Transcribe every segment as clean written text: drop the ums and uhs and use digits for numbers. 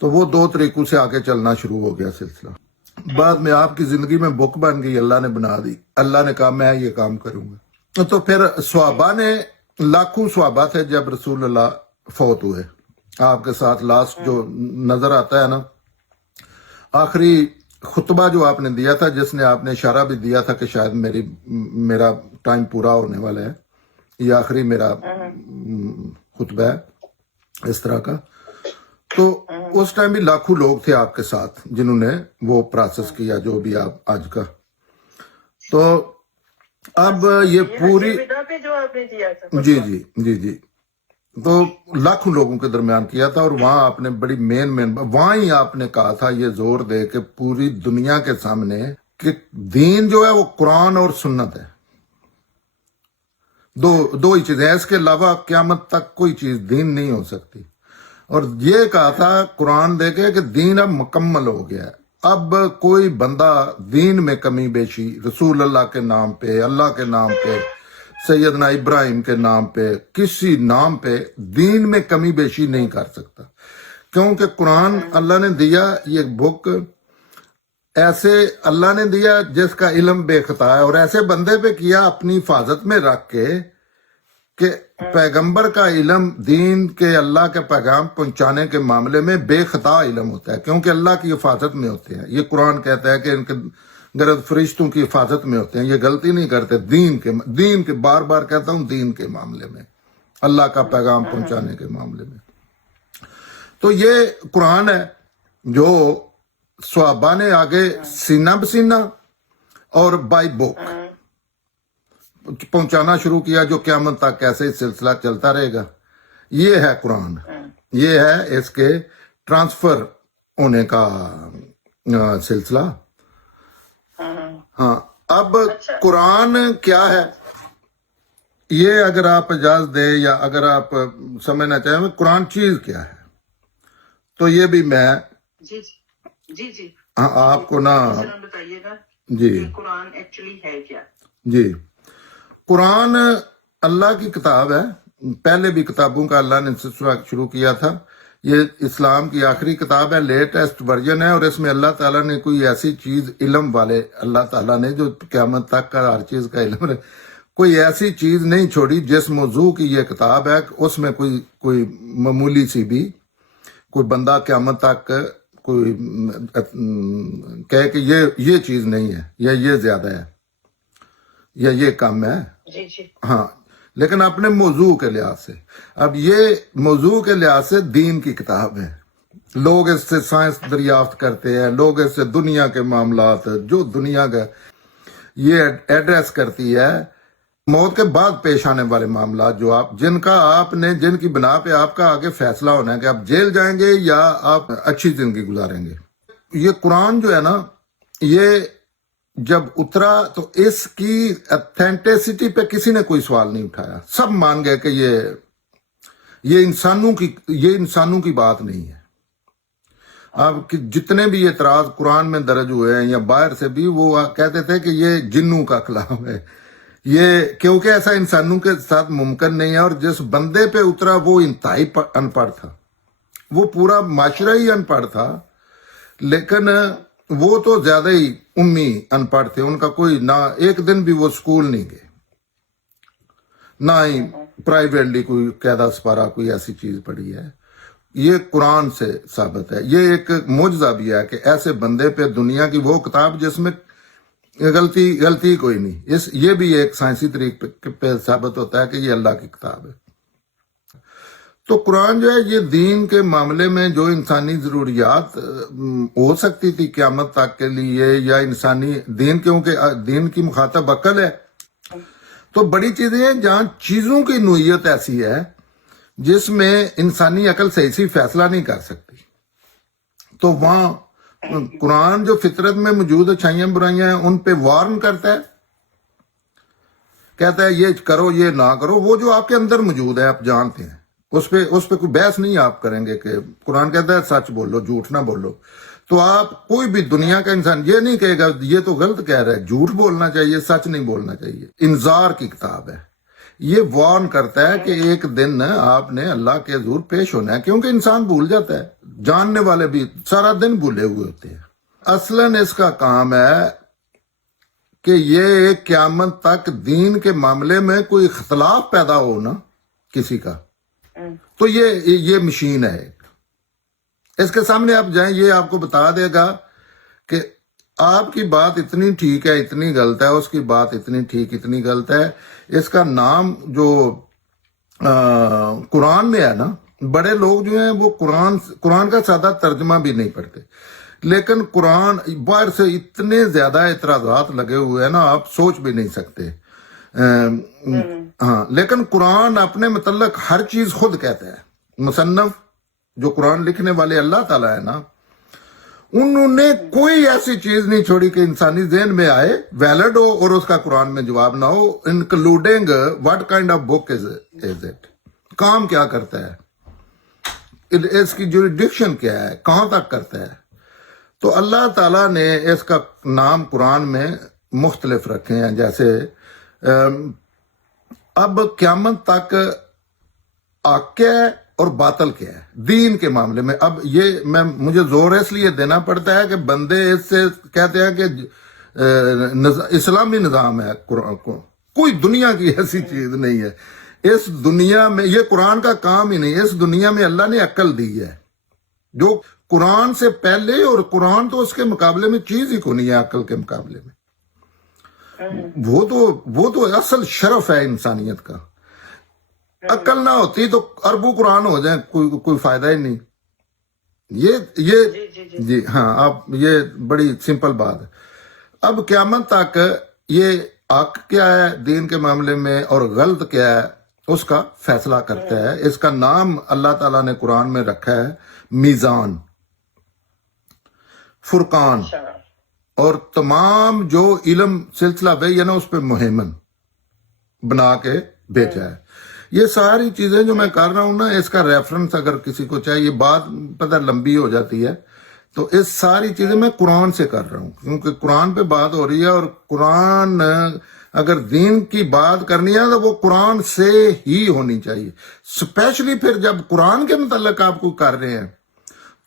تو وہ 2 طریقوں سے آگے چلنا شروع ہو گیا سلسلہ. بعد میں آپ کی زندگی میں بک بن گئی, اللہ نے بنا دی, اللہ نے کہا میں یہ کام کروں گا. تو پھر صحابہ نے, لاکھوں صحابہ تھے جب رسول اللہ فوت ہوئے. آپ کے ساتھ لاسٹ جو نظر آتا ہے نا, آخری خطبہ جو آپ نے دیا تھا, جس نے آپ نے اشارہ بھی دیا تھا کہ شاید میرا ٹائم پورا ہونے والا ہے, یہ آخری میرا خطبہ ہے اس طرح کا. تو اس ٹائم بھی لاکھوں لوگ تھے آپ کے ساتھ جنہوں نے وہ پروسیس کیا جو بھی آپ آج کا. تو اب یہ پوری جو آپ نے دیا تھا, جی تو لاکھوں لوگوں کے درمیان کیا تھا, اور وہاں آپ نے بڑی مین وہاں ہی آپ نے کہا تھا یہ زور دے کہ پوری دنیا کے سامنے کہ دین جو ہے وہ قرآن اور سنت ہے, دو ہی چیزیں, اس کے علاوہ قیامت تک کوئی چیز دین نہیں ہو سکتی. اور یہ کہا تھا قرآن دے کے کہ دین اب مکمل ہو گیا ہے, اب کوئی بندہ دین میں کمی بیشی رسول اللہ کے نام پہ, اللہ کے نام پہ, سیدنا ابراہیم کے نام پہ, کسی نام پہ دین میں کمی بیشی نہیں کر سکتا. کیونکہ قرآن اللہ نے دیا, یہ بک ایسے اللہ نے دیا جس کا علم بے خطا ہے, اور ایسے بندے پہ کیا اپنی حفاظت میں رکھ کے کہ پیغمبر کا علم دین کے, اللہ کے پیغام پہنچانے کے معاملے میں بے خطا علم ہوتا ہے, کیونکہ اللہ کی حفاظت میں ہوتے ہیں. یہ قرآن کہتا ہے کہ ان کے غرض فرشتوں کی حفاظت میں ہوتے ہیں, یہ غلطی نہیں کرتے دین کے بار بار کہتا ہوں, دین کے معاملے میں, اللہ کا پیغام پہنچانے کے معاملے میں. تو یہ قرآن ہے جو صحابہ نے آگے سینہ بسینہ اور بائی بک پہنچانا شروع کیا, جو قیامت تک ایسے سلسلہ چلتا رہے گا. یہ ہے قرآن, یہ ہے اس کے ٹرانسفر ہونے کا سلسلہ. ہاں, اب قرآن کیا ہے یہ اگر آپ اجازت دیں یا اگر آپ سمجھنا چاہیں قرآن چیز کیا ہے, تو یہ بھی میں جی ہاں آپ کو نا بتائیے گا جی قرآن ایکچولی ہے کیا. جی, قرآن اللہ کی کتاب ہے. پہلے بھی کتابوں کا اللہ نے سلسلہ شروع کیا تھا. یہ اسلام کی آخری کتاب ہے, لیٹسٹ ورژن ہے, اور اس میں اللہ تعالیٰ نے کوئی ایسی چیز علم والے اللہ تعالیٰ نے جو قیامت تک کا ہر چیز کا علم ہے, کوئی ایسی چیز نہیں چھوڑی جس موضوع کی یہ کتاب ہے اس میں کوئی معمولی سی بھی کوئی بندہ قیامت تک کوئی کہے کہ یہ چیز نہیں ہے یا یہ زیادہ ہے یا یہ کم ہے. ہاں, لیکن اپنے موضوع کے لحاظ سے. اب یہ موضوع کے لحاظ سے دین کی کتاب ہے. لوگ اس سے سائنس دریافت کرتے ہیں, لوگ اس سے دنیا کے معاملات جو دنیا کا یہ ایڈریس کرتی ہے, موت کے بعد پیش آنے والے معاملات جو جن کی بنا پہ آپ کا آگے فیصلہ ہونا ہے کہ آپ جیل جائیں گے یا آپ اچھی زندگی گزاریں گے. یہ قرآن جو ہے نا, یہ جب اترا تو اس کی اتھینٹسٹی پہ کسی نے کوئی سوال نہیں اٹھایا. سب مان گئے کہ یہ انسانوں کی بات نہیں ہے. اب جتنے بھی اعتراض قرآن میں درج ہوئے ہیں یا باہر سے بھی, وہ کہتے تھے کہ یہ جنوں کا کلام ہے, یہ کیونکہ ایسا انسانوں کے ساتھ ممکن نہیں ہے. اور جس بندے پہ اترا وہ انتہائی ان پڑھ تھا, وہ پورا معاشرہ ہی ان پڑھ تھا, لیکن وہ تو زیادہ ہی امی ان پڑھ تھے. ان کا کوئی نہ ایک دن بھی وہ سکول نہیں گئے, نہ ہی پرائیویٹلی کوئی قاعدہ سپارہ کوئی ایسی چیز پڑھی ہے. یہ قرآن سے ثابت ہے. یہ ایک معجزہ بھی ہے کہ ایسے بندے پہ دنیا کی وہ کتاب جس میں غلطی کوئی نہیں. یہ بھی ایک سائنسی طریقے پہ ثابت ہوتا ہے کہ یہ اللہ کی کتاب ہے. تو قرآن جو ہے یہ دین کے معاملے میں جو انسانی ضروریات ہو سکتی تھی قیامت تک کے لیے, یا انسانی دین, کیونکہ دین کی مخاطب عقل ہے, تو بڑی چیزیں ہیں جہاں چیزوں کی نوعیت ایسی ہے جس میں انسانی عقل صحیح فیصلہ نہیں کر سکتی. تو وہاں قرآن جو فطرت میں موجود اچھائیاں برائیاں ہیں ان پہ وارن کرتا ہے, کہتا ہے یہ کرو یہ نہ کرو. وہ جو آپ کے اندر موجود ہے آپ جانتے ہیں, اس پہ کوئی بحث نہیں آپ کریں گے کہ قرآن کہتا ہے سچ بولو جھوٹ نہ بولو. تو آپ کوئی بھی دنیا کا انسان یہ نہیں کہے گا یہ تو غلط کہہ رہا ہے, جھوٹ بولنا چاہیے, سچ نہیں بولنا چاہیے. انذار کی کتاب ہے, یہ وارن کرتا ہے کہ ایک دن آپ نے اللہ کے حضور پیش ہونا ہے، کیونکہ انسان بھول جاتا ہے، جاننے والے بھی سارا دن بھولے ہوئے ہوتے ہیں۔ اصلاً اس کا کام ہے کہ یہ قیامت تک دین کے معاملے میں کوئی اختلاف پیدا ہو نا کسی کا، تو یہ مشین ہے ایک، اس کے سامنے آپ جائیں، یہ آپ کو بتا دے گا کہ آپ کی بات اتنی ٹھیک ہے، اتنی غلط ہے، اس کی بات اتنی ٹھیک، اتنی غلط ہے۔ اس کا نام جو قرآن میں ہے نا، بڑے لوگ جو ہیں وہ قرآن کا سادہ ترجمہ بھی نہیں پڑھتے، لیکن قرآن باہر سے اتنے زیادہ اعتراضات لگے ہوئے ہیں نا، آپ سوچ بھی نہیں سکتے۔ ہاں، لیکن قرآن اپنے متعلق ہر چیز خود کہتا ہے۔ مصنف جو قرآن لکھنے والے اللہ تعالیٰ ہے نا، انہوں نے کوئی ایسی چیز نہیں چھوڑی کہ انسانی ذہن میں آئے، ویلڈ ہو اور اس کا قرآن میں جواب نہ ہو، including what kind of book is it, کام کیا کرتا ہے، اس کی جوریڈکشن کیا ہے، کہاں تک کرتا ہے۔ تو اللہ تعالیٰ نے اس کا نام قرآن میں مختلف رکھے ہیں، جیسے اب قیامت تک حق کیا ہے اور باطل کیا ہے دین کے معاملے میں۔ اب یہ مجھے زور اس لیے دینا پڑتا ہے کہ بندے اس سے کہتے ہیں کہ اسلامی نظام ہے، کوئی دنیا کی ایسی چیز نہیں ہے اس دنیا میں، یہ قرآن کا کام ہی نہیں، اس دنیا میں اللہ نے عقل دی ہے جو قرآن سے پہلے، اور قرآن تو اس کے مقابلے میں چیز ہی کو نہیں ہے عقل کے مقابلے میں۔ وہ تو اصل شرف ہے انسانیت کا۔ عقل نہ ہوتی تو اربوں قرآن ہو جائیں، کوئی فائدہ ہی نہیں۔ یہ جی ہاں، اب یہ بڑی سمپل بات ہے۔ اب قیامت تک یہ حق کیا ہے دین کے معاملے میں اور غلط کیا ہے اس کا فیصلہ کرتا ہے۔ اس کا نام اللہ تعالیٰ نے قرآن میں رکھا ہے میزان، فرقان، اور تمام جو علم سلسلہ وحی ہے نا اس پہ مہیمن بنا کے بھیجا ہے۔ یہ ساری چیزیں جو میں کر رہا ہوں نا، اس کا ریفرنس اگر کسی کو چاہیے، بات پتہ لمبی ہو جاتی ہے، تو اس ساری چیزیں میں قرآن سے کر رہا ہوں، کیونکہ قرآن پہ بات ہو رہی ہے، اور قرآن اگر دین کی بات کرنی ہے تو وہ قرآن سے ہی ہونی چاہیے۔ اسپیشلی پھر جب قرآن کے متعلق آپ کو کر رہے ہیں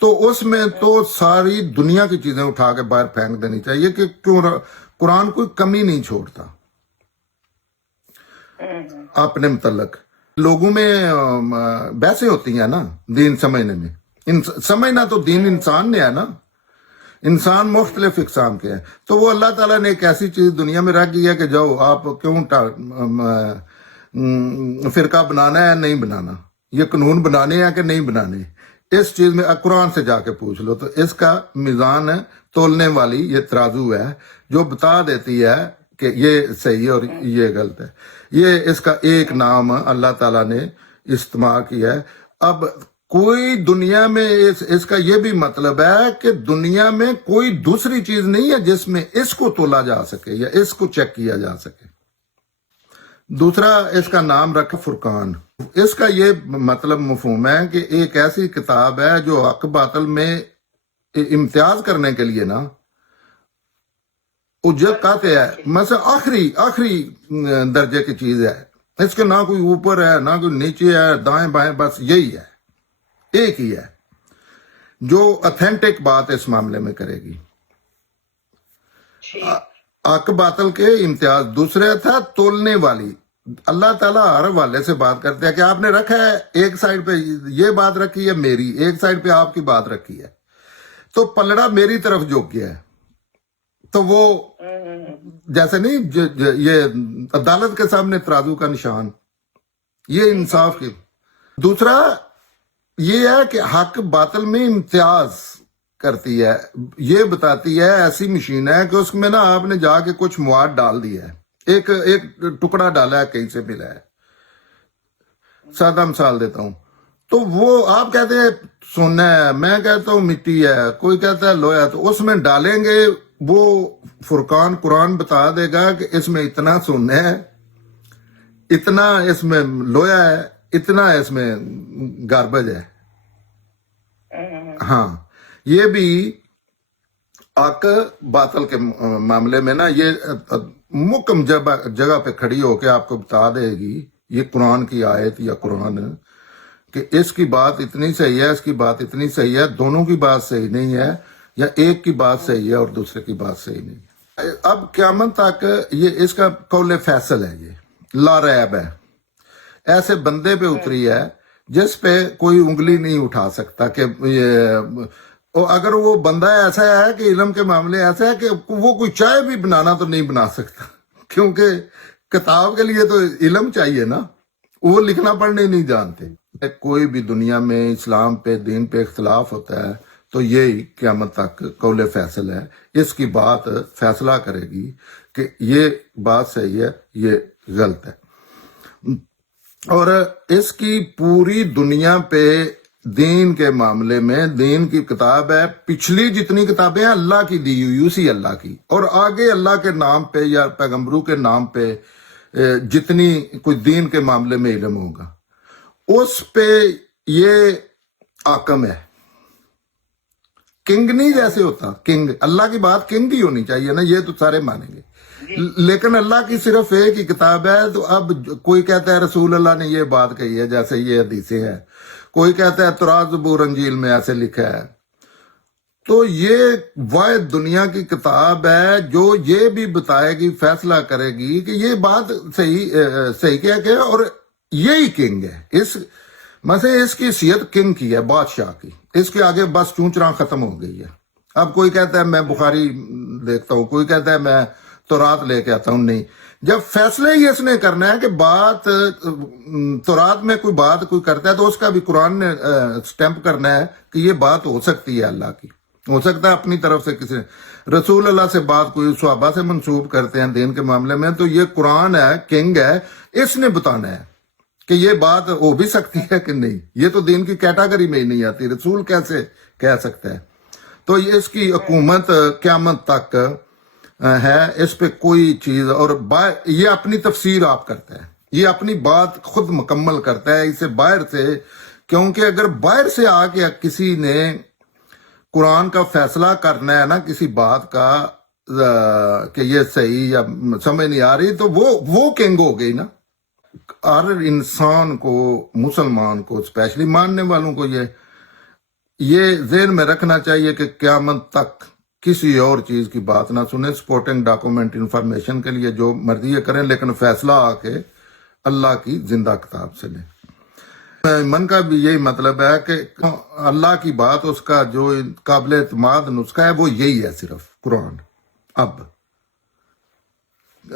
تو اس میں تو ساری دنیا کی چیزیں اٹھا کے باہر پھینک دینی چاہیے، کہ قرآن کوئی کمی نہیں چھوڑتا اپنے متعلق۔ لوگوں میں بحثیں ہوتی ہیں نا دین سمجھنے میں، سمجھنا تو دین انسان نے ہے نا، انسان مختلف اقسام کے ہیں، تو وہ اللہ تعالیٰ نے ایک ایسی چیز دنیا میں رکھ دی ہے کہ جاؤ آپ کیوں فرقہ بنانا ہے نہیں بنانا، یہ قانون بنانے ہیں کہ نہیں بنانے، اس چیز میں قرآن سے جا کے پوچھ لو۔ تو اس کا میزان تولنے والی یہ ترازو ہے جو بتا دیتی ہے کہ یہ صحیح اور یہ غلط ہے۔ یہ اس کا ایک نام اللہ تعالیٰ نے استعمال کیا ہے۔ اب کوئی دنیا میں اس کا یہ بھی مطلب ہے کہ دنیا میں کوئی دوسری چیز نہیں ہے جس میں اس کو تولا جا سکے یا اس کو چیک کیا جا سکے۔ دوسرا اس کا نام رکھا فرقان۔ اس کا یہ مطلب مفہوم ہے کہ ایک ایسی کتاب ہے جو حق باطل میں امتیاز کرنے کے لیے نا اجت کہتے ہیں، مثلا آخری درجے کی چیز ہے، اس کے نہ کوئی اوپر ہے نہ کوئی نیچے ہے دائیں بائیں، بس یہی ہے، ایک ہی ہے جو اتھینٹک بات اس معاملے میں کرے گی۔ حق باطل کے امتیاز۔ دوسرے تھا تولنے والی۔ اللہ تعالیٰ ہر حوالے سے بات کرتے ہیں کہ آپ نے رکھا ہے، ایک سائڈ پہ یہ بات رکھی ہے میری، ایک سائڈ پہ آپ کی بات رکھی ہے، تو پلڑا میری طرف جو کیا ہے، تو وہ جیسے نہیں یہ عدالت کے سامنے ترازو کا نشان، یہ انصاف کی۔ دوسرا یہ ہے کہ حق باطل میں امتیاز کرتی ہے، یہ بتاتی ہے، ایسی مشین ہے کہ اس میں نا آپ نے جا کے کچھ مواد ڈال دیا ہے، ایک ٹکڑا ڈالا ہے کہیں سے ملا ہے، سادہ مثال دیتا ہوں، تو وہ آپ کہتے ہیں سونا ہے، میں کہتا ہوں مٹی ہے، کوئی کہتا ہے لوہا ہے، تو اس میں ڈالیں گے، وہ فرقان قرآن بتا دے گا کہ اس میں اتنا سونا ہے، اتنا اس میں لوہا ہے، اتنا اس میں گاربیج ہے۔ ہاں، یہ بھی حق باطل کے معاملے میں نا یہ محکم جگہ پہ کھڑی ہو کے آپ کو بتا دے گی یہ قرآن کی آیت یا قرآن کہ اس کی بات اتنی صحیح ہے، اس کی بات اتنی صحیح ہے، دونوں کی بات صحیح نہیں ہے، یا ایک کی بات صحیح ہے اور دوسرے کی بات صحیح نہیں ہے۔ اب قیامت تک یہ اس کا قول فیصل ہے، یہ لا ریب ہے، ایسے بندے پہ اتری ہے جس پہ کوئی انگلی نہیں اٹھا سکتا کہ اگر وہ بندہ ایسا ہے کہ علم کے معاملے ایسا ہے کہ وہ کوئی چائے بھی بنانا تو نہیں بنا سکتا، کیونکہ کتاب کے لیے تو علم چاہیے نا، وہ لکھنا پڑھنے نہیں جانتے۔ کوئی بھی دنیا میں اسلام پہ دین پہ اختلاف ہوتا ہے تو یہی قیامت تک قول فیصل ہے، اس کی بات فیصلہ کرے گی کہ یہ بات صحیح ہے، یہ غلط ہے۔ اور اس کی پوری دنیا پہ دین کے معاملے میں دین کی کتاب ہے، پچھلی جتنی کتابیں ہیں اللہ کی دی ہوئی، اسی اللہ کی، اور آگے اللہ کے نام پہ یا پیغمبروں کے نام پہ جتنی کوئی دین کے معاملے میں علم ہوگا اس پہ یہ حاکم ہے۔ کنگ نہیں جیسے ہوتا، کنگ اللہ کی بات کنگ ہی ہونی چاہیے نا، یہ تو سارے مانیں گے، لیکن اللہ کی صرف ایک ہی کتاب ہے۔ تو اب کوئی کہتا ہے رسول اللہ نے یہ بات کہی ہے جیسے یہ حدیثیں ہیں، کوئی کہتا ہے تورات زبور انجیل میں ایسے لکھا ہے، تو یہ واحد دنیا کی کتاب ہے جو یہ بھی بتائے گی، فیصلہ کرے گی کہ یہ بات صحیح کیا کہ، اور یہی کنگ ہے۔ اس مثلا اس کی حیثیت کنگ کی ہے، بادشاہ کی، اس کے آگے بس چونچراں ختم ہو گئی ہے۔ اب کوئی کہتا ہے میں بخاری دیکھتا ہوں، کوئی کہتا ہے میں تورات لے کے آتا ہوں، نہیں، جب فیصلے ہی اس نے کرنا ہے کہ بات تورات میں کوئی بات کوئی کرتا ہے تو اس کا بھی قرآن نے سٹیمپ کرنا ہے کہ یہ بات ہو سکتی ہے، اللہ کی ہو سکتا ہے، اپنی طرف سے کسی رسول اللہ سے بات کوئی صحابہ سے منسوب کرتے ہیں دین کے معاملے میں، تو یہ قرآن ہے، کنگ ہے، اس نے بتانا ہے کہ یہ بات ہو بھی سکتی ہے کہ نہیں۔ یہ تو دین کی کیٹاگری میں ہی نہیں آتی، رسول کیسے کہہ سکتا ہے؟ تو یہ اس کی حکومت قیامت تک ہے، اس پہ کوئی چیز، اور یہ اپنی تفسیر آپ کرتا ہے، یہ اپنی بات خود مکمل کرتا ہے، اسے باہر سے، کیونکہ اگر باہر سے آ کے کسی نے قرآن کا فیصلہ کرنا ہے نا کسی بات کا کہ یہ صحیح یا سمجھ نہیں آ رہی، تو وہ کنگ ہو گئی نا۔ ہر انسان کو، مسلمان کو، اسپیشلی ماننے والوں کو یہ ذہن میں رکھنا چاہیے کہ قیامت تک کسی اور چیز کی بات نہ سنیں، سپورٹنگ ڈاکومنٹ انفارمیشن کے لیے جو مرضی یہ کریں، لیکن فیصلہ آ کے اللہ کی زندہ کتاب سے لیں۔ من کا بھی یہی مطلب ہے کہ اللہ کی بات، اس کا جو قابل اعتماد نسخہ ہے وہ یہی ہے، صرف قرآن۔ اب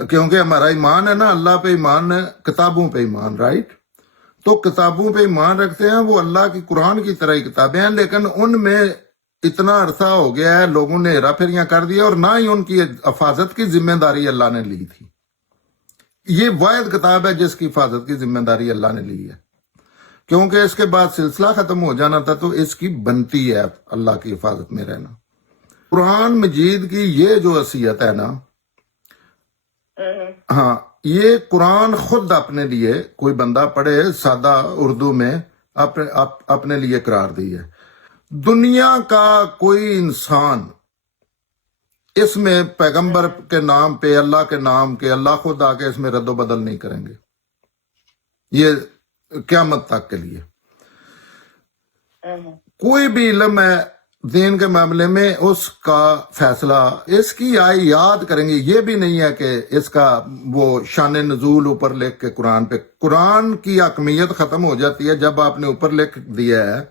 کیونکہ ہمارا ایمان ہے نا، اللہ پہ ایمان ہے، کتابوں پہ ایمان، رائٹ؟ تو کتابوں پہ ایمان رکھتے ہیں، وہ اللہ کی قرآن کی طرح ہی کتابیں ہیں، لیکن ان میں اتنا عرصہ ہو گیا ہے لوگوں نے ہیرا پھیریاں کر دیا، اور نہ ہی ان کی حفاظت کی ذمہ داری اللہ نے لی تھی۔ یہ واحد کتاب ہے جس کی حفاظت کی ذمہ داری اللہ نے لی ہے، کیونکہ اس کے بعد سلسلہ ختم ہو جانا تھا، تو اس کی بنتی ہے اللہ کی حفاظت میں رہنا۔ قرآن مجید کی یہ جو حیثیت ہے نا، ہاں، یہ قرآن خود اپنے لیے کوئی بندہ پڑھے سادہ اردو میں اپنے لیے قرار دی ہے۔ دنیا کا کوئی انسان اس میں پیغمبر کے نام پہ، اللہ کے نام کے، اللہ خود آ کے اس میں رد و بدل نہیں کریں گے، یہ قیامت تک کے لیے۔ کوئی بھی علم ہے دین کے معاملے میں، اس کا فیصلہ اس کی آئی یاد کریں گے۔ یہ بھی نہیں ہے کہ اس کا وہ شان نزول اوپر لکھ کے قرآن پہ، قرآن کی حکمیت ختم ہو جاتی ہے جب آپ نے اوپر لکھ دیا ہے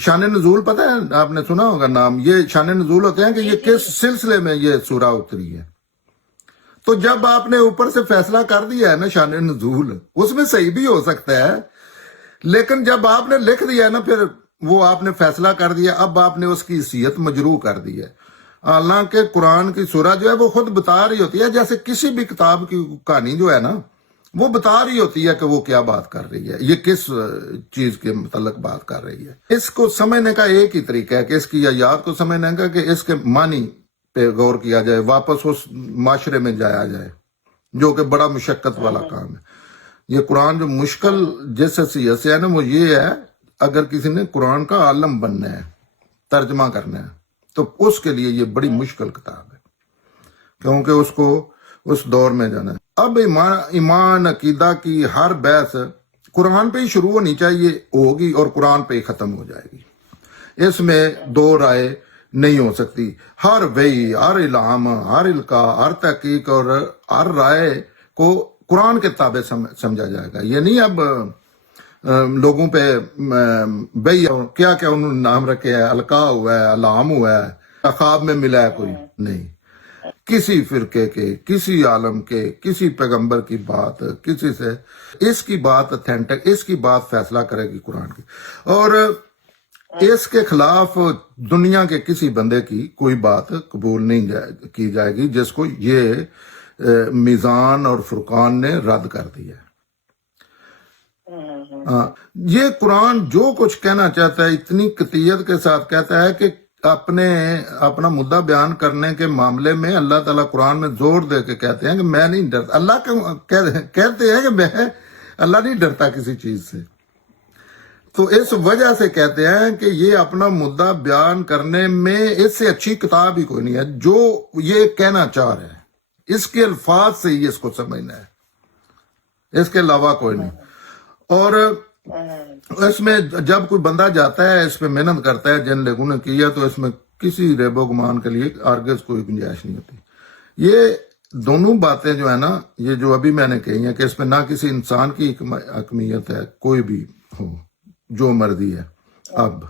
شان نزول۔ پتہ ہے، آپ نے سنا ہوگا نام، یہ شان نزول ہوتے ہیں کہ یہ کس سلسلے میں یہ سورہ اتری ہے۔ تو جب آپ نے اوپر سے فیصلہ کر دیا ہے نا شان نزول، اس میں صحیح بھی ہو سکتا ہے، لیکن جب آپ نے لکھ دیا ہے نا، پھر وہ آپ نے فیصلہ کر دیا، اب آپ نے اس کی حیثیت مجروح کر دی ہے۔ حالانکہ قرآن کی سورہ جو ہے وہ خود بتا رہی ہوتی ہے، جیسے کسی بھی کتاب کی کہانی جو ہے نا، وہ بتا رہی ہوتی ہے کہ وہ کیا بات کر رہی ہے، یہ کس چیز کے متعلق بات کر رہی ہے۔ اس کو سمجھنے کا ایک ہی طریقہ ہے کہ اس کی آیات کو سمجھنے کا، کہ اس کے معنی پہ غور کیا جائے، واپس اس معاشرے میں جایا جائے، جو کہ بڑا مشقت والا کام ہے۔ یہ قرآن جو مشکل جس حیثیت سے ہے نا، وہ یہ ہے، اگر کسی نے قرآن کا عالم بننا ہے، ترجمہ کرنا ہے، تو اس کے لیے یہ بڑی مشکل کتاب ہے، کیونکہ اس کو اس دور میں جانا ہے۔ اب ایمان عقیدہ کی ہر بحث قرآن پہ ہی شروع ہونی چاہیے، ہوگی اور قرآن پہ ہی ختم ہو جائے گی، اس میں دو رائے نہیں ہو سکتی۔ ہر وحی، ہر الہام، ہر القاء، ہر تحقیق اور ہر رائے کو قرآن کے تابع سمجھا جائے گا۔ یہ نہیں اب لوگوں پہ بھئی کیا کیا انہوں نے نام رکھے ہے، القاء ہوا ہے، الہام ہوا ہے، خواب میں ملا ہے، کوئی نہیں۔ کسی فرقے کے، کسی عالم کے، کسی پیغمبر کی بات، کسی سے اس کی بات اتھینٹک، اس کی بات فیصلہ کرے گی قرآن کی، اور اس کے خلاف دنیا کے کسی بندے کی کوئی بات قبول نہیں کی جائے گی جس کو یہ میزان اور فرقان نے رد کر دیا ہے۔ یہ قرآن جو کچھ کہنا چاہتا ہے اتنی قطعیت کے ساتھ کہتا ہے کہ اپنا مدعا بیان کرنے کے معاملے میں اللہ تعالیٰ قرآن میں زور دے کے کہتے ہیں کہ میں نہیں ڈرتا۔ اللہ کہتے ہیں کہ اللہ نہیں ڈرتا کسی چیز سے، تو اس وجہ سے کہتے ہیں کہ یہ اپنا مدعا بیان کرنے میں اس سے اچھی کتاب ہی کوئی نہیں ہے جو یہ کہنا چاہ رہے ہیں، اس کے الفاظ سے ہی اس کو سمجھنا ہے، اس کے علاوہ کوئی نہیں۔ اور اس میں جب کوئی بندہ جاتا ہے، اس پہ محنت کرتا ہے جن لوگوں نے کیا، تو اس میں کسی ریب و گمان کے لیے ہرگز کوئی گنجائش نہیں ہوتی۔ یہ دونوں باتیں جو ہے نا، یہ جو ابھی میں نے کہی ہیں کہ اس میں نہ کسی انسان کی حکمیت ہے، کوئی بھی ہو جو مرضی ہے اب،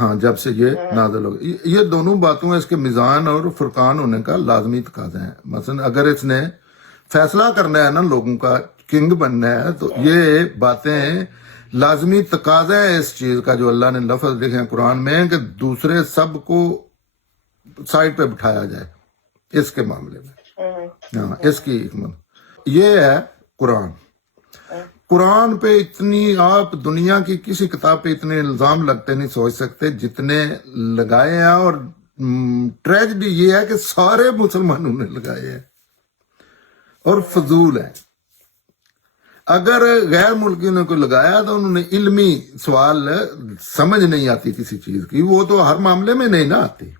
ہاں جب سے یہ نازل ہو گئی، یہ دونوں باتوں اس کے میزان اور فرقان ہونے کا لازمی تقاضا ہے۔ مثلا اگر اس نے فیصلہ کرنا ہے نا لوگوں کا، کنگ بننا ہے، تو یہ باتیں لازمی تقاضا ہے اس چیز کا جو اللہ نے لفظ لکھے ہیں قرآن میں کہ دوسرے سب کو سائڈ پہ بٹھایا جائے اس کے معاملے میں، ہاں اس کی حکمت یہ ہے۔ قرآن پہ اتنی آپ دنیا کی کسی کتاب پہ اتنے الزام لگتے نہیں سوچ سکتے جتنے لگائے ہیں، اور ٹریجڈی یہ ہے کہ سارے مسلمانوں نے لگائے ہیں اور فضول ہیں۔ اگر غیر ملکیوں نے کوئی لگایا تو انہوں نے علمی سوال سمجھ نہیں آتی کسی چیز کی، وہ تو ہر معاملے میں نہیں نہ آتی،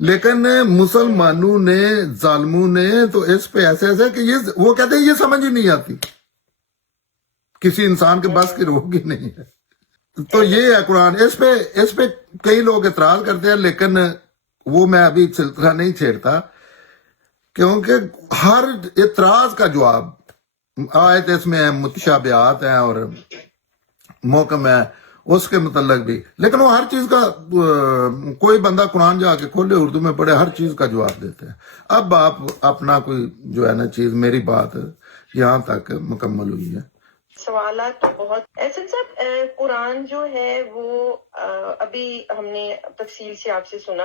لیکن مسلمانوں نے، ظالموں نے تو اس پہ ایسے کہ وہ کہتے ہیں یہ سمجھ ہی نہیں آتی، کسی انسان کے بس کی روح کی نہیں ہے۔ تو یہ ہے قرآن۔ اس پہ کئی لوگ اعتراض کرتے ہیں، لیکن وہ میں ابھی سلسلہ نہیں چھیڑتا، کیونکہ ہر اعتراض کا جواب آیت اس میں متشابہات ہیں اور محکم ہے اس کے متعلق بھی، لیکن وہ ہر چیز کا، کوئی بندہ قرآن جا کے کھولے اردو میں پڑھے، ہر چیز کا جواب دیتے ہیں۔ اب آپ اپنا کوئی جو ہے نا چیز، میری بات یہاں تک مکمل ہوئی ہے۔ سوالات تو بہت ایسے صاحب، قرآن جو ہے وہ ابھی ہم نے تفصیل سے آپ سے سنا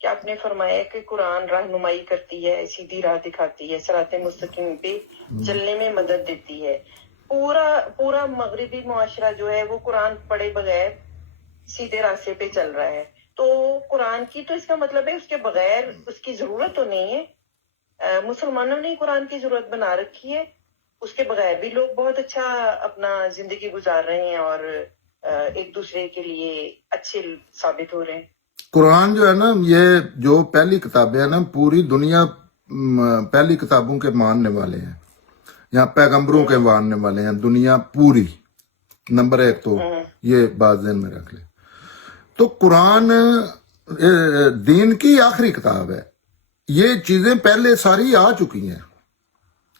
کہ آپ نے فرمایا کہ قرآن رہنمائی کرتی ہے، سیدھی راہ دکھاتی ہے، صراط مستقیم پہ چلنے میں مدد دیتی ہے۔ پورا مغربی معاشرہ جو ہے وہ قرآن پڑھے بغیر سیدھے راستے پہ چل رہا ہے، تو قرآن کی تو اس کا مطلب ہے اس کے بغیر اس کی ضرورت تو نہیں ہے۔ مسلمانوں نے قرآن کی ضرورت بنا رکھی ہے، اس کے بغیر بھی لوگ بہت اچھا اپنا زندگی گزار رہے ہیں اور ایک دوسرے کے لیے اچھے ثابت ہو رہے ہیں۔ قرآن جو ہے نا، یہ جو پہلی کتابیں ہیں نا، پوری دنیا پہلی کتابوں کے ماننے والے ہیں، یا پیغمبروں کے ماننے والے ہیں، دنیا پوری، نمبر ایک تو یہ بات ذہن میں رکھ لیں۔ تو قرآن دین کی آخری کتاب ہے، یہ چیزیں پہلے ساری آ چکی ہیں،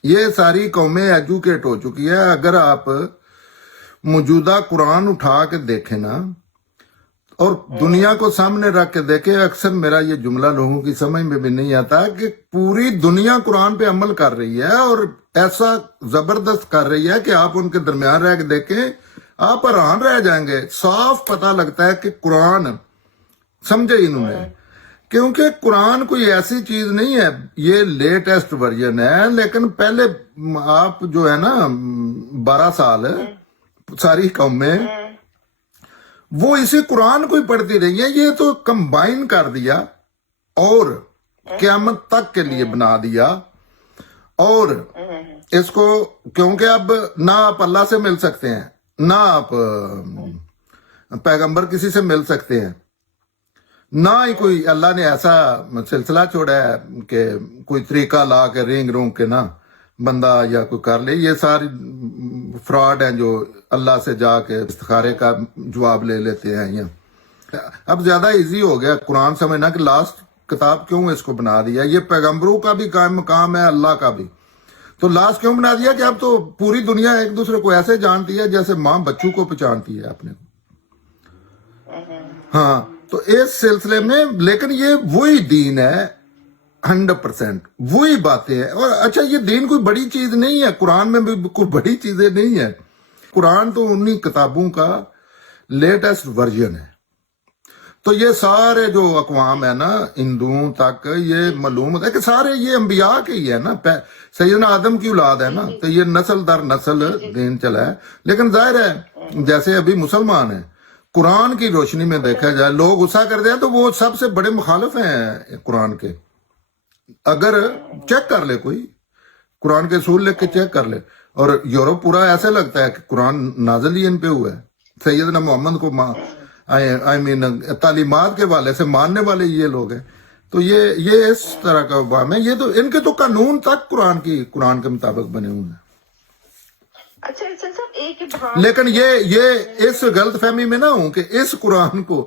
یہ ساری قومیں ایجوکیٹ ہو چکی ہے۔ اگر آپ موجودہ قرآن اٹھا کے دیکھیں نا اور دنیا کو سامنے رکھ کے دیکھیں، اکثر میرا یہ جملہ لوگوں کی سمجھ میں بھی نہیں آتا کہ پوری دنیا قرآن پہ عمل کر رہی ہے اور ایسا زبردست کر رہی ہے کہ آپ ان کے درمیان رہ کے دیکھیں، آپ حیران رہ جائیں گے۔ صاف پتہ لگتا ہے کہ قرآن سمجھے انہوں نے، کیونکہ قرآن کوئی ایسی چیز نہیں ہے، یہ لیٹسٹ ورژن ہے، لیکن پہلے آپ جو ہے نا 12 سال ساری قومیں وہ اسی قرآن کو ہی پڑھتی رہی ہے، یہ تو کمبائن کر دیا اور قیامت تک کے لیے بنا دیا۔ اور اس کو کیونکہ اب نہ آپ اللہ سے مل سکتے ہیں، نہ آپ پیغمبر کسی سے مل سکتے ہیں، نہ ہی کوئی اللہ نے ایسا سلسلہ چھوڑا ہے کہ کوئی طریقہ لا کے رینگ رونگ کے نا بندہ یا کوئی کر لے، یہ ساری فراڈ ہیں جو اللہ سے جا کے استخارے کا جواب لے لیتے ہیں. اب زیادہ ایزی ہو گیا قرآن سمجھنا کہ لاسٹ کتاب کیوں اس کو بنا دیا. یہ پیغمبروں کا بھی قائم مقام ہے، اللہ کا بھی. تو لاسٹ کیوں بنا دیا کہ اب تو پوری دنیا ایک دوسرے کو ایسے جانتی ہے جیسے ماں بچوں کو پہچانتی ہے اپنے کو. ہاں تو اس سلسلے میں لیکن یہ وہی دین ہے 100%، وہی باتیں ہیں. اور اچھا یہ دین کوئی بڑی چیز نہیں ہے، قرآن میں بھی کوئی بڑی چیزیں نہیں ہیں. قرآن تو انہی کتابوں کا لیٹسٹ ورژن ہے. تو یہ سارے جو اقوام ہے نا ہندوؤں تک یہ معلوم ہے کہ سارے یہ انبیاء کے ہی ہے نا، سیدنا آدم کی اولاد ہے نا. تو یہ نسل در نسل دین چلا ہے. لیکن ظاہر ہے جیسے ابھی مسلمان ہیں، قرآن کی روشنی میں دیکھا جائے لوگ غصہ کر دیں تو وہ سب سے بڑے مخالف ہیں قرآن کے. اگر چیک کر لے کوئی قرآن کے اصول لکھ کے چیک کر لے، اور یورپ پورا ایسے لگتا ہے کہ قرآن نازل ہی ان پہ ہوا ہے. سیدنا محمد کو تعلیمات کے حوالے سے ماننے والے یہ لوگ ہیں. تو یہ اس طرح کا عوام ہے. یہ تو ان کے تو قانون تک قرآن کے مطابق بنے ہوئے ہیں. اچھا احسان صاحب ایک لیکن یہ اس غلط فہمی میں نہ ہوں کہ اس قرآن کو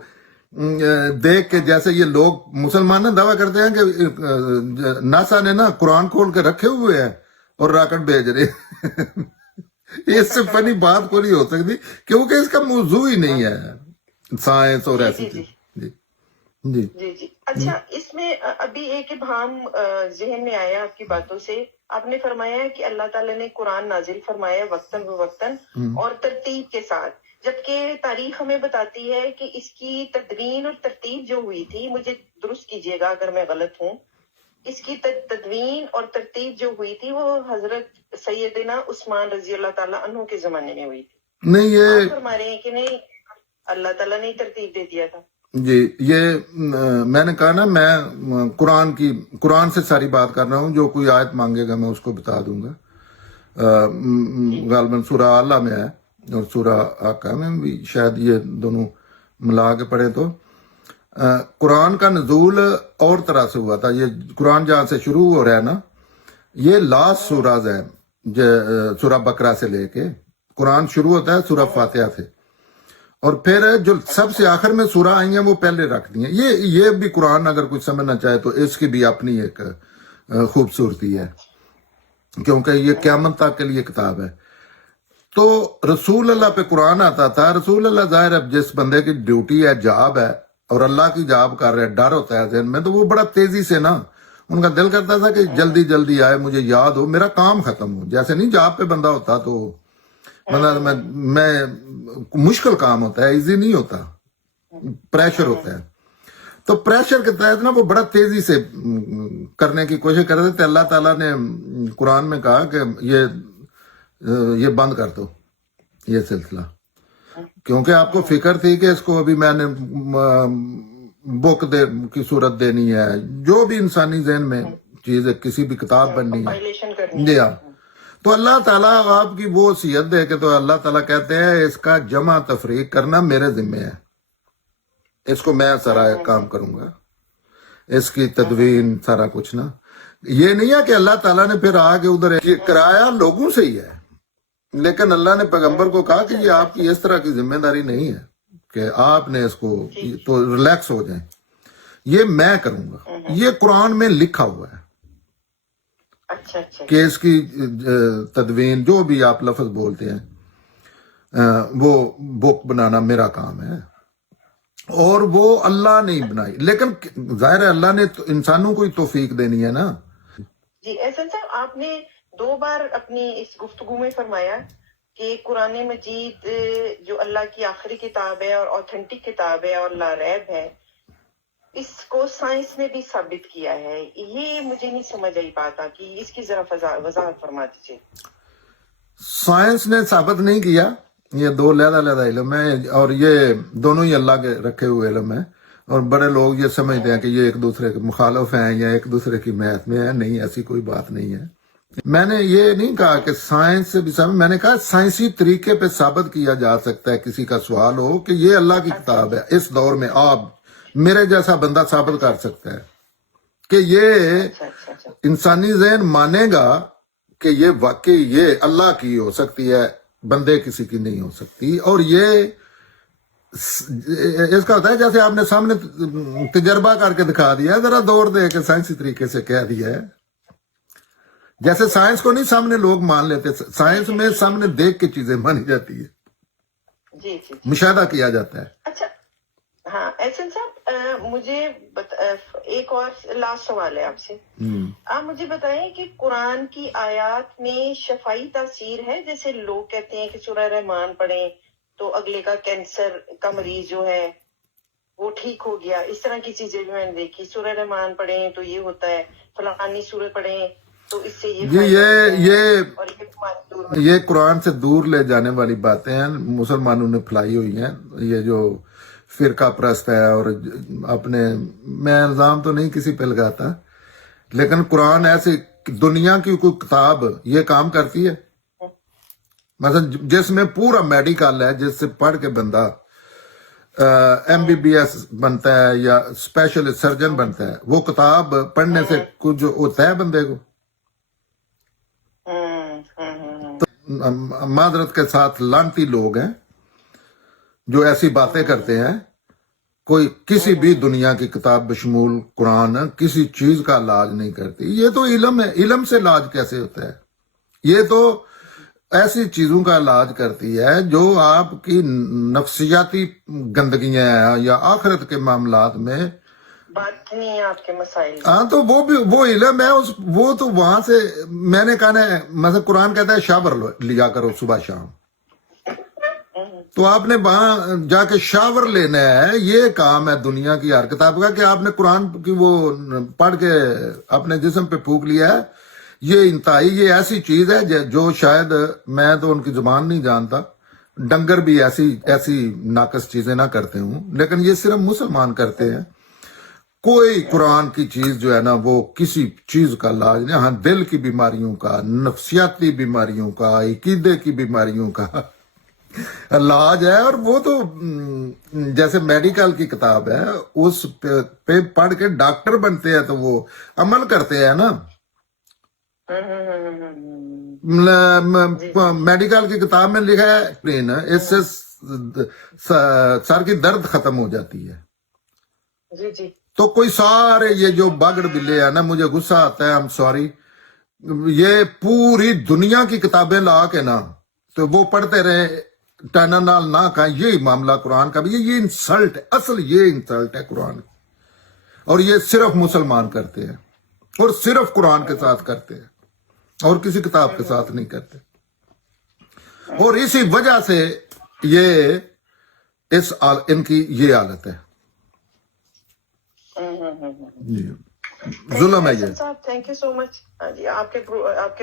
دیکھ کے جیسے یہ لوگ مسلمان دعویٰ کرتے ہیں کہ ناسا نے نا قرآن کھول کے رکھے ہوئے ہیں اور راکٹ بھیج رہے ہیں. اس سے فنی بات کو نہیں ہو سکتی کیونکہ اس کا موضوع ہی نہیں ہے سائنس اور ایسی چیز. جی جی جی جی. اچھا اس میں ابھی ایک ابہام ذہن میں آیا آپ کی باتوں سے. آپ نے فرمایا کہ اللہ تعالیٰ نے قرآن نازل فرمایا وقتاً فوقتاً اور ترتیب کے ساتھ، جبکہ تاریخ ہمیں بتاتی ہے کہ اس کی تدوین اور ترتیب جو ہوئی تھی، مجھے درست کیجیے گا اگر میں غلط ہوں، اس کی تدوین اور ترتیب جو ہوئی تھی وہ حضرت سیدنا عثمان رضی اللہ تعالیٰ عنہ کے زمانے میں ہوئی تھی. نہیں یہ آپ فرما رہے ہیں کہ نہیں اللہ تعالیٰ نے ترتیب دے دیا تھا. جی یہ میں نے کہا نا میں قرآن سے ساری بات کر رہا ہوں. جو کوئی آیت مانگے گا میں اس کو بتا دوں گا. غالباً سورہ اعلیٰ میں ہے اور سورہ آقا میں بھی شاید یہ دونوں ملا کے پڑھے. تو قرآن کا نزول اور طرح سے ہوا تھا. یہ قرآن جہاں سے شروع ہو رہا ہے نا یہ لاسٹ سورہ ہے. سورہ بقرہ سے لے کے قرآن شروع ہوتا ہے سورہ فاتحہ سے، اور پھر جو سب سے آخر میں سورہ آئی ہیں وہ پہلے رکھ دی ہیں. یہ بھی قرآن اگر کچھ سمجھنا چاہے تو اس کی بھی اپنی ایک خوبصورتی ہے کیونکہ یہ قیامت تک کے لیے کتاب ہے. تو رسول اللہ پہ قرآن آتا تھا. رسول اللہ ظاہر ہے جس بندے کی ڈیوٹی ہے جاب ہے اور اللہ کی جاب کر رہے ڈر ہوتا ہے ذہن میں، تو وہ بڑا تیزی سے نا ان کا دل کرتا تھا کہ جلدی جلدی آئے، مجھے یاد ہو، میرا کام ختم ہو. جیسے نہیں جاب پہ بندہ ہوتا تو میں مشکل کام ہوتا ہے، ایزی نہیں ہوتا، پریشر ہوتا ہے. تو پریشر کے تحت نا وہ بڑا تیزی سے کرنے کی کوشش کرتے تھے. اللہ تعالیٰ نے قرآن میں کہا کہ یہ بند کر دو یہ سلسلہ، کیونکہ آپ کو فکر تھی کہ اس کو ابھی میں نے بک کی صورت دینی ہے، جو بھی انسانی ذہن میں چیز ہے، کسی بھی کتاب بننی ہے. جی ہاں. تو اللہ تعالیٰ آپ کی وہ وصیت دے کے تو اللہ تعالیٰ کہتے ہیں اس کا جمع تفریق کرنا میرے ذمہ ہے، اس کو میں سارا کام کروں گا، اس کی تدوین سارا کچھ نا. یہ نہیں ہے کہ اللہ تعالیٰ نے پھر آگے ادھر کرایا لوگوں سے ہی ہے، لیکن اللہ نے پیغمبر کو کہا کہ یہ آپ کی اس طرح کی ذمہ داری نہیں ہے کہ آپ نے اس کو تو ریلیکس ہو جائیں، یہ میں کروں گا. یہ قرآن میں لکھا ہوا ہے کہ اس کی تدوین جو بھی آپ لفظ بولتے ہیں وہ بک بنانا میرا کام ہے، اور وہ اللہ نے بنائی. لیکن ظاہر ہے اللہ نے انسانوں کو ہی توفیق دینی ہے نا. جی احسان صاحب آپ نے 2 بار اپنی اس گفتگو میں فرمایا کہ قرآن مجید جو اللہ کی آخری کتاب ہے اور اوتھینٹک کتاب ہے اور لا ریب ہے، اس کو سائنس نے بھی ثابت کیا ہے. یہ مجھے نہیں سمجھ آئی پاتا کہ اس کی ذرا وضاحت فرما دیجیے. سائنس نے ثابت نہیں کیا، یہ 2 علیحدہ علم ہے، اور یہ دونوں ہی اللہ کے رکھے ہوئے علم ہیں. اور بڑے لوگ یہ سمجھتے ہیں کہ یہ ایک دوسرے کے مخالف ہیں یا ایک دوسرے کی میت میں ہیں. نہیں، ایسی کوئی بات نہیں ہے. میں نے یہ نہیں کہا کہ سائنس سے بھی ثابت، میں نے کہا سائنسی طریقے پہ ثابت کیا جا سکتا ہے. کسی کا سوال ہو کہ یہ اللہ کی کتاب ہے، اس دور میں آپ میرے جیسا بندہ ثابت کر سکتا ہے کہ یہ انسانی ذہن مانے گا کہ یہ واقعی یہ اللہ کی ہو سکتی ہے، بندے کسی کی نہیں ہو سکتی. اور یہ اس کا ہوتا ہے جیسے آپ نے سامنے تجربہ کر کے دکھا دیا، ذرا دور دے کے سائنسی طریقے سے کہہ دیا ہے. جیسے سائنس کو نہیں سامنے لوگ مان لیتے، سائنس میں سامنے دیکھ کے چیزیں مانی جاتی ہے، جی جی. مشاہدہ کیا جاتا ہے. اچھا ہاں احسن صاحب، مجھے ایک اور لاسٹ سوال ہے آپ سے. آپ مجھے بتائیں کہ قرآن کی آیات میں شفائی تاثیر ہے؟ جیسے لوگ کہتے ہیں کہ سورہ رحمان پڑھیں تو اگلے کا کینسر کا مریض جو ہے وہ ٹھیک ہو گیا، اس طرح کی چیزیں بھی میں نے دیکھی. سورہ رحمان پڑھیں تو یہ ہوتا ہے، فلانی سورہ پڑھیں تو اس سے یہ جی فائدہ ہوتا ہے، یہ اور یہ بیماری دور ہوتی یہ قرآن سے دور لے جانے والی باتیں ہیں، مسلمانوں نے پھیلائی ہوئی ہیں. یہ جو فرقہ پرست ہے، اور اپنے میں الزام تو نہیں کسی پہ لگاتا، لیکن قرآن ایسی دنیا کی کوئی کتاب یہ کام کرتی ہے؟ مثلا جس میں پورا میڈیکل ہے، جس سے پڑھ کے بندہ ایم بی بی ایس بنتا ہے یا اسپیشلسٹ سرجن بنتا ہے، وہ کتاب پڑھنے سے کچھ ہوتا ہے بندے کو؟ معذرت کے ساتھ لانتی لوگ ہیں جو ایسی باتیں کرتے ہیں. کوئی کسی بھی دنیا کی کتاب بشمول قرآن کسی چیز کا علاج نہیں کرتی. یہ تو علم ہے، علم سے علاج کیسے ہوتا ہے؟ یہ تو ایسی چیزوں کا علاج کرتی ہے جو آپ کی نفسیاتی گندگیاں ہیں یا آخرت کے معاملات میں بات نہیں ہے آپ کے مسائل. ہاں تو وہ بھی وہ علم ہے، وہ تو وہاں سے میں نے کہا ہے. مثلا قرآن کہتا ہے شاور لیا کرو صبح شام، تو آپ نے وہاں جا کے شاور لینا ہے. یہ کام ہے دنیا کی ہر کتاب کا کہ آپ نے قرآن کی وہ پڑھ کے اپنے جسم پہ پھونک لیا ہے. یہ انتہائی یہ ایسی چیز ہے جو شاید میں تو ان کی زبان نہیں جانتا، ڈنگر بھی ایسی ناقص چیزیں نہ کرتے ہوں، لیکن یہ صرف مسلمان کرتے ہیں. کوئی قرآن کی چیز جو ہے نا وہ کسی چیز کا علاج نہیں. ہاں دل کی بیماریوں کا، نفسیاتی بیماریوں کا، عقیدے کی بیماریوں کا علاج ہے. اور وہ تو جیسے میڈیکل کی کتاب ہے، اس پہ پڑھ کے ڈاکٹر بنتے ہیں تو وہ عمل کرتے ہیں نا. میڈیکل کی کتاب میں لکھا ہے اس سے سر کی درد ختم ہو جاتی ہے. جی جی. تو کوئی سارے یہ جو باگڑ بلے ہیں نا، مجھے غصہ آتا ہے، I'm sorry، یہ پوری دنیا کی کتابیں لا کے نا تو وہ پڑھتے رہے ٹائنا نال نہ کہیں. یہ معاملہ قرآن کا بھی یہ انسلٹ ہے، اصل یہ انسلٹ ہے قرآن کی. اور یہ صرف مسلمان کرتے ہیں، اور صرف قرآن کے ساتھ کرتے ہیں، اور کسی کتاب کے ساتھ نہیں کرتے. اور اسی وجہ سے ان کی یہ حالت ہے. جی ظلم ہے یہ. تھینک یو سو مچ. جی آپ کے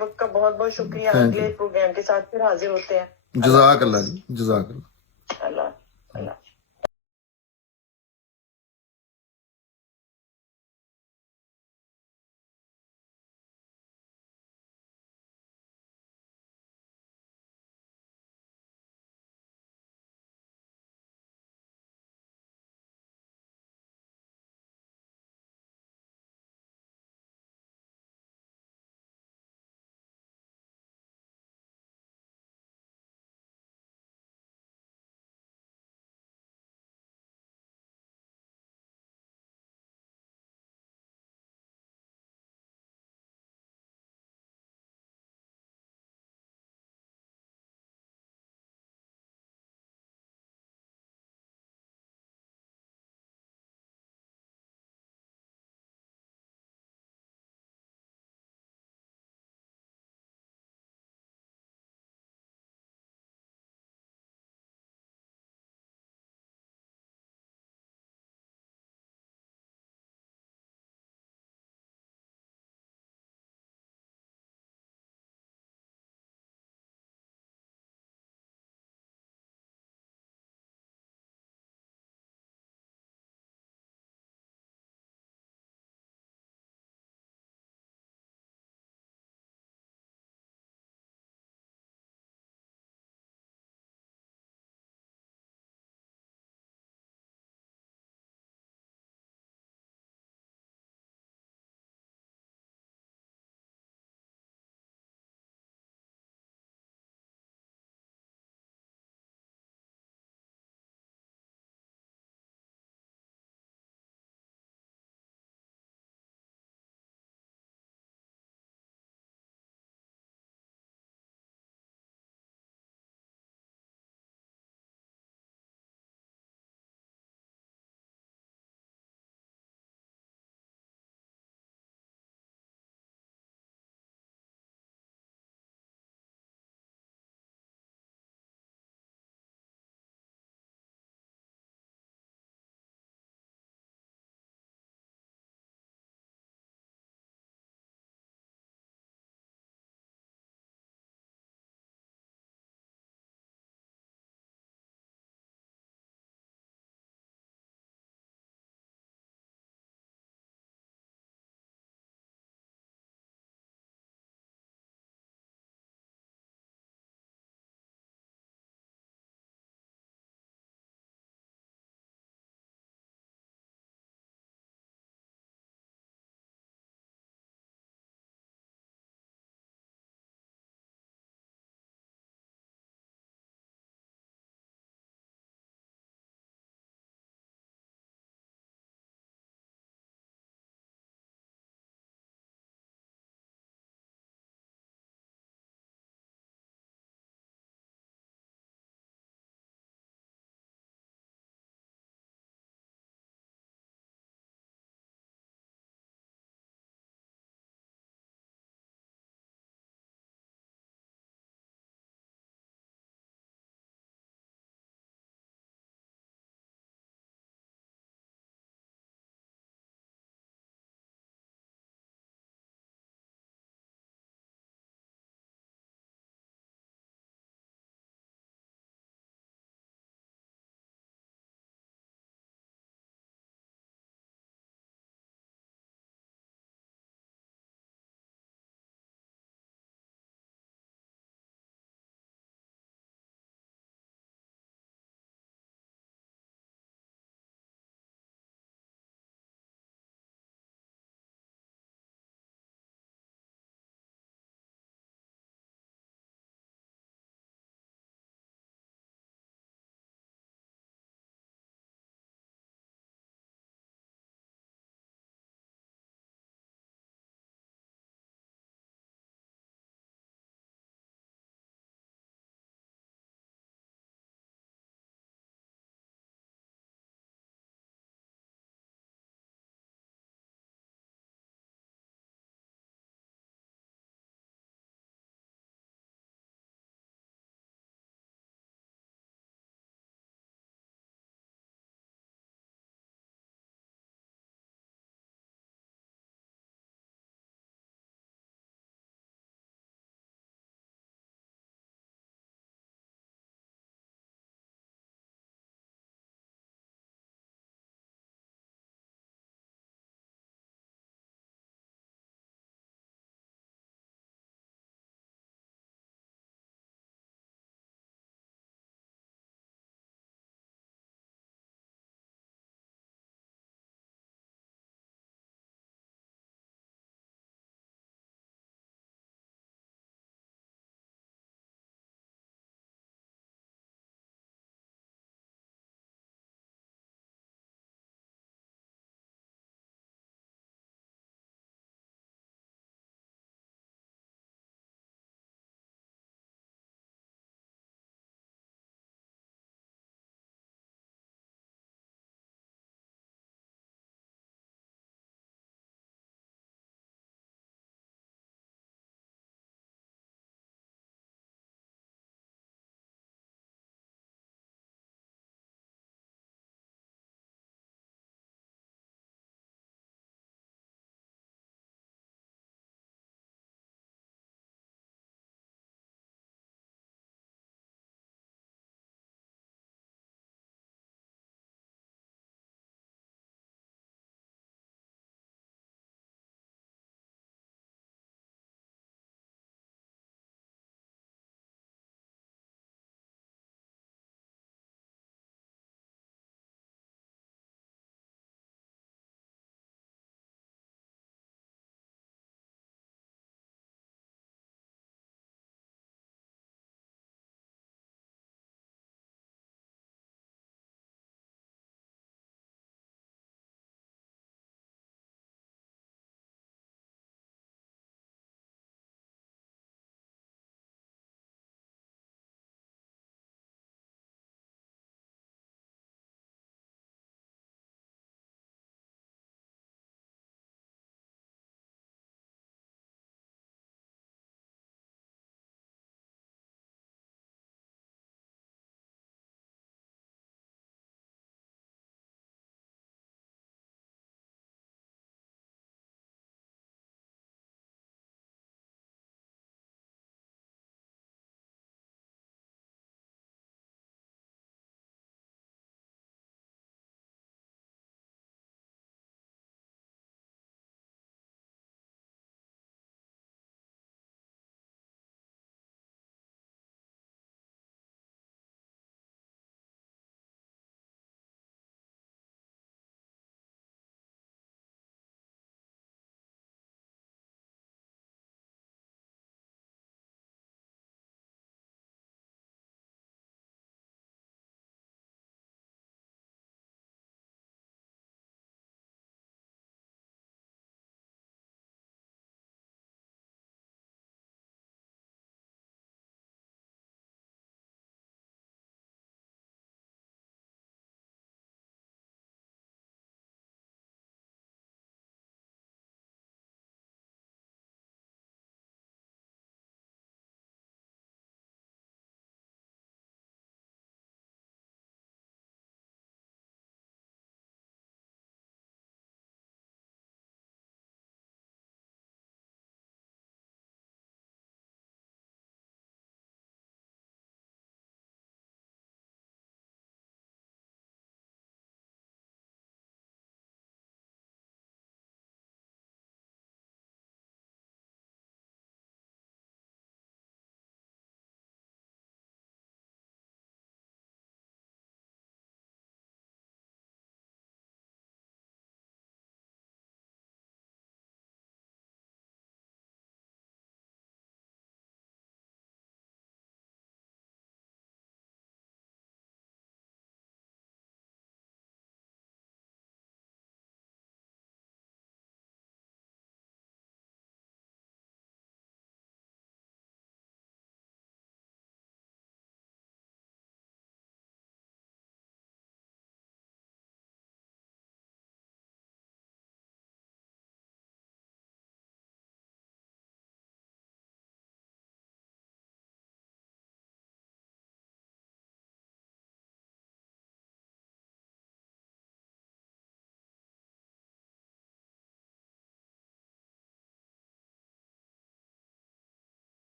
وقت کا بہت بہت شکریہ. اگلے پروگرام کے ساتھ پھر حاضر ہوتے ہیں. جزاک اللہ جی، جزاک اللہ. اللہ